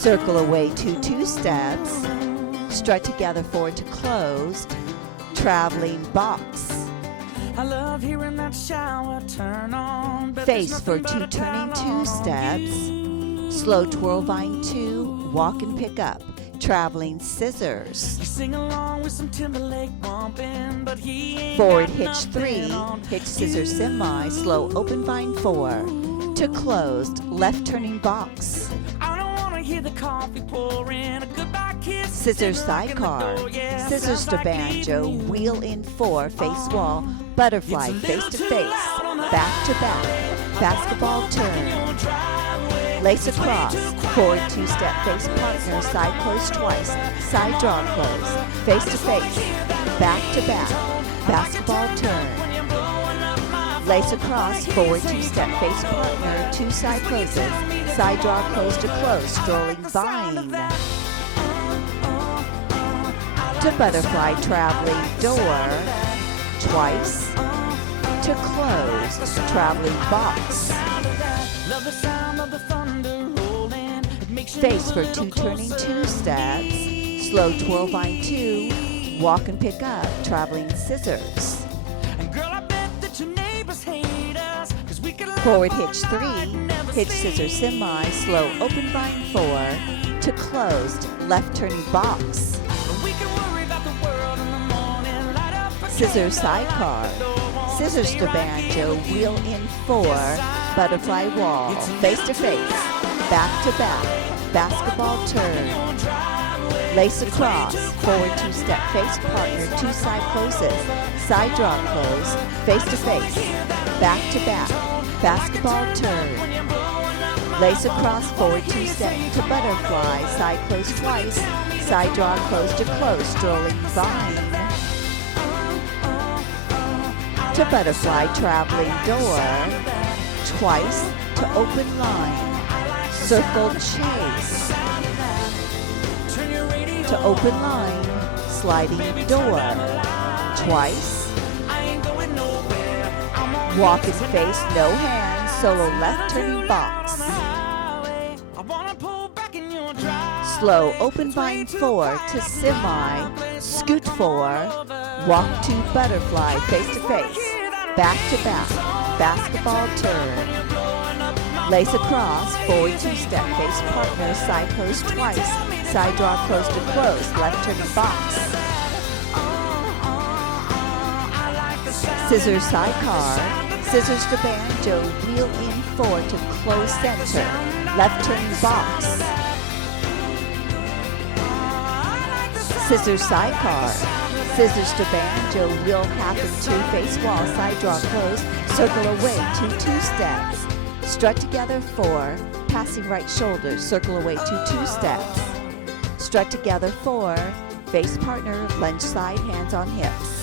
circle away 2 2-steps, strut together 4 to closed, traveling box, I love hearing that shower turn on. face for 2 turning 2 steps, slow twirl vine 2, walk and pick up, traveling scissors, Sing along with some Timberlake bumping, but he ain't forward got hitch 3, nothing on hitch scissor semi, slow open vine 4, to closed, left turning box, I don't wanna hear the coffee pouring, a goodbye kiss, scissors sitting knocking the sidecar, door. Yeah, scissors sounds to like banjo, leaving me. wheel in 4, face wall, butterfly It's a face little to too face, loud on the back to back, basketball turn, Your driveway. lace It's way across, too quiet. forward 2-step face partner, side close twice, side draw close, face to face, back to back, basketball turn, lace across, forward 2-step face partner, 2 side closes, side draw close to close, strolling vine, to butterfly traveling door, twice, to close, traveling box, Love the sound of the thunder rolling. It makes you face for move a 2 little turning 2 closer. steps, slow twirl vine 2, walk and pick up, traveling scissors, And girl, I bet that your neighbors hate us, 'cause we could laugh forward all hitch night 3, and never hitch see scissor semi, slow open vine 4, to closed, left turning box, We can worry about the world in the morning, light up a scissors candle, sidecar, lock the door, won't scissors stay to right banjo, here. wheel in 4, butterfly wall, face to face, back to back, basketball turn, Your driveway. lace across, forward 2-step face partner, 2 side closes, side draw close, face to face, back to back, basketball turn, lace across, forward 2-step to butterfly, side close twice, side draw close to close, strolling vine, to butterfly traveling door, twice to open line, circle chase, Turn your radio to open line, sliding door, twice, I ain't going nowhere. I'm on walk and face, no hands, solo left turning box, the highway. I wanna pull back in your drive. slow open vine 4 to semi, scoot 4, walk to butterfly face to face, back to back, basketball turn, lace across, forward 2-step face partner, side close twice, side draw close to close, left turning box, scissors sidecar, scissors to banjo, wheel in 4 to close center, left turning box, scissors sidecar, scissors to banjo, wheel half and 2, face wall, side draw close, circle away 2 2-steps, strut together 4, passing right shoulder, circle away 2 2-steps, strut together 4, face partner, lunge side, hands on hips.